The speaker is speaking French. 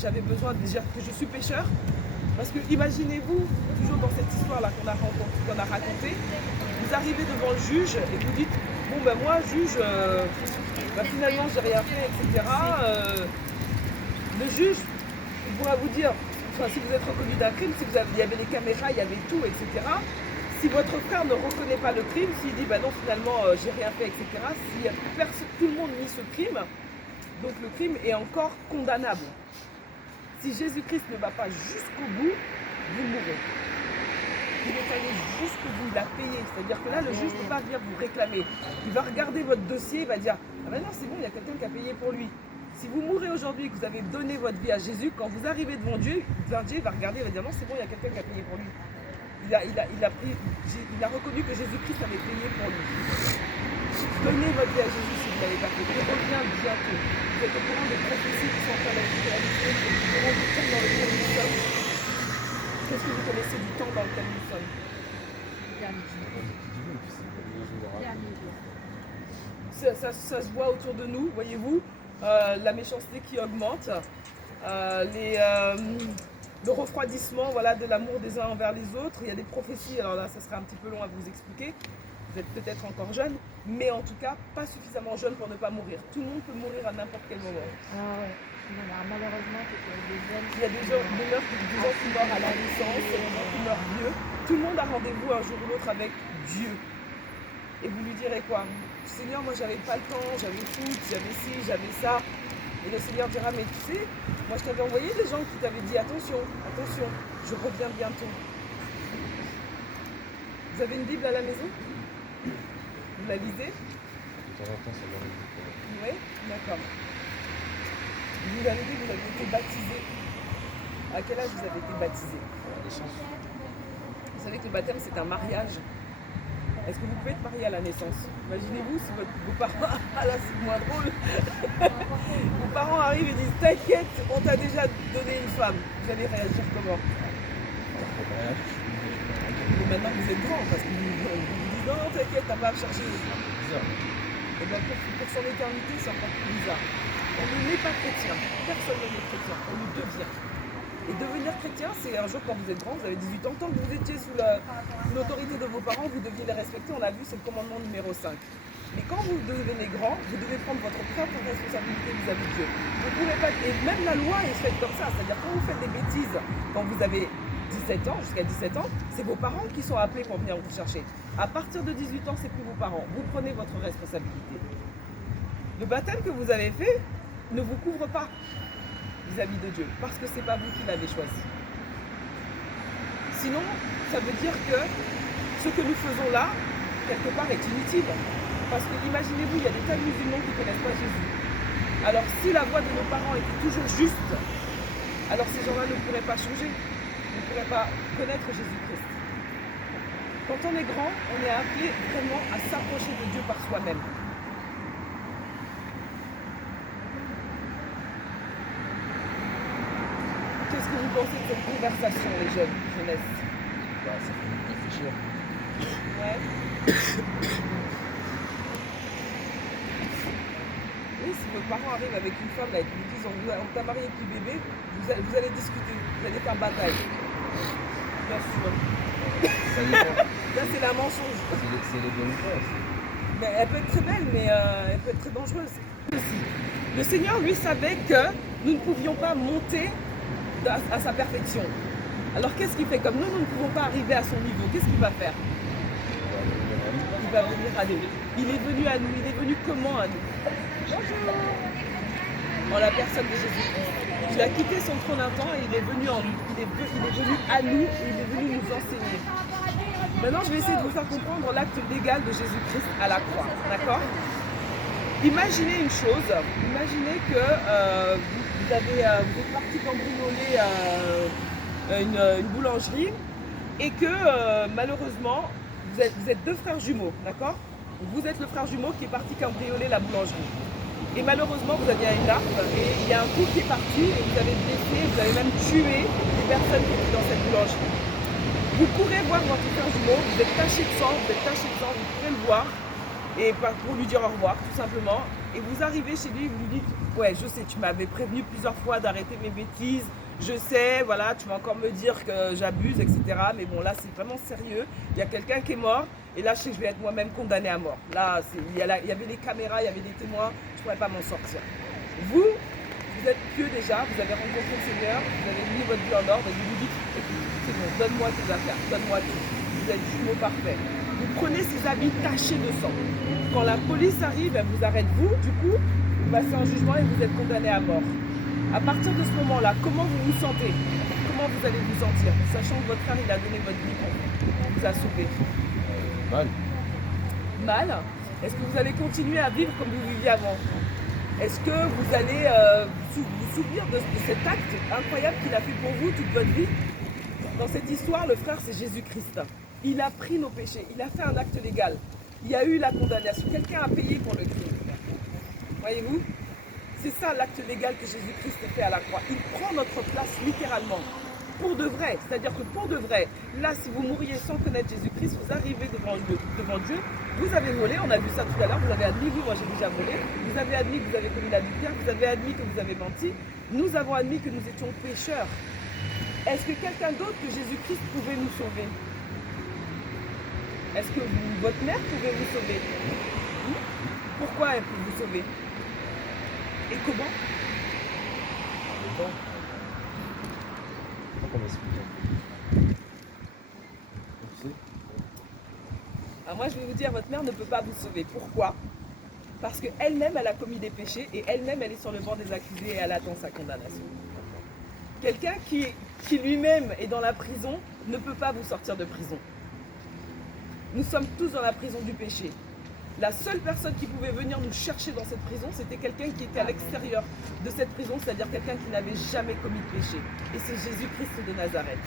j'avais besoin de dire que je suis pécheur. Parce que imaginez-vous, toujours dans cette histoire-là qu'on a racontée, vous arrivez devant le juge et vous dites, bon ben moi, juge, finalement j'ai rien fait, etc. Le juge pourra vous dire, enfin, si vous êtes reconnu d'un crime, si il y avait les caméras, il y avait tout, etc. Si votre frère ne reconnaît pas le crime, s'il dit, ben non, finalement, j'ai rien fait, etc. Si tout le monde nie ce crime, donc le crime est encore condamnable. Si Jésus-Christ ne va pas jusqu'au bout, vous mourrez. Il est allé jusqu'au bout, il a payé. C'est-à-dire que là, le juge ne peut pas venir vous réclamer. Il va regarder votre dossier, il va dire, ah ben non, c'est bon, il y a quelqu'un qui a payé pour lui. Si vous mourrez aujourd'hui et que vous avez donné votre vie à Jésus, quand vous arrivez devant Dieu, il va regarder, il va dire, non, c'est bon, il y a quelqu'un qui a payé pour lui. Il a reconnu que Jésus-Christ avait payé pour lui. Donnez votre vie à Jésus si vous ne l'avez pas fait. Il revient bientôt. Vous êtes au courant des prophéties qui sont en train d'être réalisées, vous êtes au courant du temps dans lequel nous sommes. Qu'est-ce que vous connaissez du temps dans lequel nous sommes? Ça se voit autour de nous, voyez-vous, la méchanceté qui augmente, le refroidissement, voilà, de l'amour des uns envers les autres. Il y a des prophéties, alors là ça sera un petit peu long à vous expliquer, vous êtes peut-être encore jeune, mais en tout cas pas suffisamment jeune pour ne pas mourir. Tout le monde peut mourir à n'importe quel moment. Ah ouais. Malheureusement, des jeunes. Il y a des gens qui meurent à la naissance, des gens qui meurent vieux. Tout le monde a rendez-vous un jour ou l'autre avec Dieu. Et vous lui direz quoi? Seigneur, moi j'avais pas le temps, j'avais foot, j'avais ci, j'avais ça. Et le Seigneur dira, mais tu sais, moi je t'avais envoyé des gens qui t'avaient dit attention, attention, je reviens bientôt. Vous avez une Bible à la maison? Vous la lisez? De temps en temps, ça m'arrive. Oui, d'accord. Vous avez dit que vous avez été baptisé. À quel âge vous avez été baptisé? Vous savez que le baptême c'est un mariage. Est-ce que vous pouvez être marié à la naissance? Imaginez-vous si vos parents, ah là c'est moins drôle, vos parents arrivent et disent t'inquiète, on t'a déjà donné une femme. Vous allez réagir comment? Mais maintenant vous êtes grand parce que vous dites non, t'inquiète, t'as pas à chercher. Et bien pour son éternité c'est encore plus bizarre. On ne n'est pas chrétien, personne ne est chrétien, on le devient. Et devenir chrétien, c'est un jour quand vous êtes grand, vous avez 18 ans, tant que vous étiez sous l'autorité de vos parents, vous deviez les respecter, on l'a vu, c'est le commandement numéro 5. Mais quand vous devenez grand, vous devez prendre votre propre responsabilité vis-à-vis de Dieu. Vous ne pouvez pas, et même la loi est faite comme ça, c'est-à-dire quand vous faites des bêtises, quand vous avez 17 ans, jusqu'à 17 ans, c'est vos parents qui sont appelés pour venir vous chercher. À partir de 18 ans, c'est plus vos parents, vous prenez votre responsabilité. Le baptême que vous avez fait ne vous couvre pas vis-à-vis de Dieu, parce que ce n'est pas vous qui l'avez choisi. Sinon, ça veut dire que ce que nous faisons là, quelque part, est inutile. Parce que imaginez-vous, il y a des tas de musulmans qui ne connaissent pas Jésus. Alors si la voix de nos parents était toujours juste, alors ces gens-là ne pourraient pas changer, ne pourraient pas connaître Jésus-Christ. Quand on est grand, on est appelé vraiment à s'approcher de Dieu par soi-même. Qu'est-ce que vous pensez de cette conversation, les jeunes, jeunesse? Bah, ça fait réfléchir. Ouais. Oui, si vos parents arrivent avec une femme là, et vous disent on t'a marié avec le bébé, vous allez discuter, vous allez faire bataille. Bien sûr. Ça dépend. Là, c'est la mensonge. C'est les bonnes choses. Mais elle peut être très belle, mais elle peut être très dangereuse. Le Seigneur, lui, savait que nous ne pouvions pas monter à sa perfection. Alors qu'est-ce qu'il fait? Comme nous ne pouvons pas arriver à son niveau, qu'est-ce qu'il va faire? Il va venir à nous. Il est venu à nous. Il est venu comment à nous? Bonjour. En la personne de Jésus-Christ. Il a quitté son trône un temps et il est venu en nous. Il est venu à nous et il est venu nous enseigner. Maintenant, je vais essayer de vous faire comprendre l'acte légal de Jésus-Christ à la croix. D'accord? Imaginez une chose. Imaginez que vous êtes parti cambrioler une boulangerie et que malheureusement, vous êtes deux frères jumeaux. D'accord? Vous êtes le frère jumeau qui est parti cambrioler la boulangerie. Et malheureusement, vous aviez une arme et il y a un coup qui est parti et vous avez blessé, vous avez même tué les personnes qui étaient dans cette boulangerie. Vous pourrez voir votre frère jumeau, vous êtes taché de sang, vous pourrez le voir et pour lui dire au revoir, tout simplement. et vous arrivez chez lui, vous lui dites « Ouais, je sais, tu m'avais prévenu plusieurs fois d'arrêter mes bêtises, je sais, voilà, tu vas encore me dire que j'abuse, etc. Mais bon, là, c'est vraiment sérieux. Il y a quelqu'un qui est mort, et là, je sais que je vais être moi-même condamné à mort. Là, il y avait des caméras, il y avait des témoins, je ne pourrais pas m'en sortir. Vous êtes pieux déjà, vous avez rencontré le Seigneur, vous avez mis votre vie en ordre, et vous lui dites « Écoute, c'est bon, donne-moi tes affaires, donne-moi tout. » Vous êtes jumeau parfait. Vous prenez ces habits tachés de sang. Quand la police arrive, elle vous arrête, vous, du coup, vous passez en jugement et vous êtes condamné à mort. À partir de ce moment-là, comment vous vous sentez? Comment vous allez vous sentir? Sachant que votre frère, il a donné votre vie pour vous. Il vous a sauvé. Mal. Mal? Est-ce que vous allez continuer à vivre comme vous viviez avant? Est-ce que vous allez vous souvenir de cet acte incroyable qu'il a fait pour vous toute votre vie? Dans cette histoire, le frère, c'est Jésus-Christ. Il a pris nos péchés. Il a fait un acte légal. Il y a eu la condamnation. Quelqu'un a payé pour le crime. Voyez-vous? C'est ça l'acte légal que Jésus-Christ fait à la croix. Il prend notre place littéralement, pour de vrai. C'est-à-dire que pour de vrai, là, si vous mouriez sans connaître Jésus-Christ, vous arrivez devant Dieu, vous avez volé, on a vu ça tout à l'heure, vous avez admis, moi j'ai déjà volé, vous avez admis que vous avez commis l'adultère, vous avez admis que vous avez menti, nous avons admis que nous étions pécheurs. Est-ce que quelqu'un d'autre que Jésus-Christ pouvait nous sauver? Est-ce que votre mère pouvait vous sauver? Pourquoi elle peut vous sauver? Et comment? Pourquoi m'expliquer? Alors moi je vais vous dire, votre mère ne peut pas vous sauver. Pourquoi? Parce qu'elle-même, elle a commis des péchés et elle-même, elle est sur le banc des accusés et elle attend sa condamnation. Quelqu'un qui lui-même est dans la prison ne peut pas vous sortir de prison. Nous sommes tous dans la prison du péché. La seule personne qui pouvait venir nous chercher dans cette prison, c'était quelqu'un qui était à l'extérieur de cette prison, c'est-à-dire quelqu'un qui n'avait jamais commis de péché. Et c'est Jésus-Christ de Nazareth.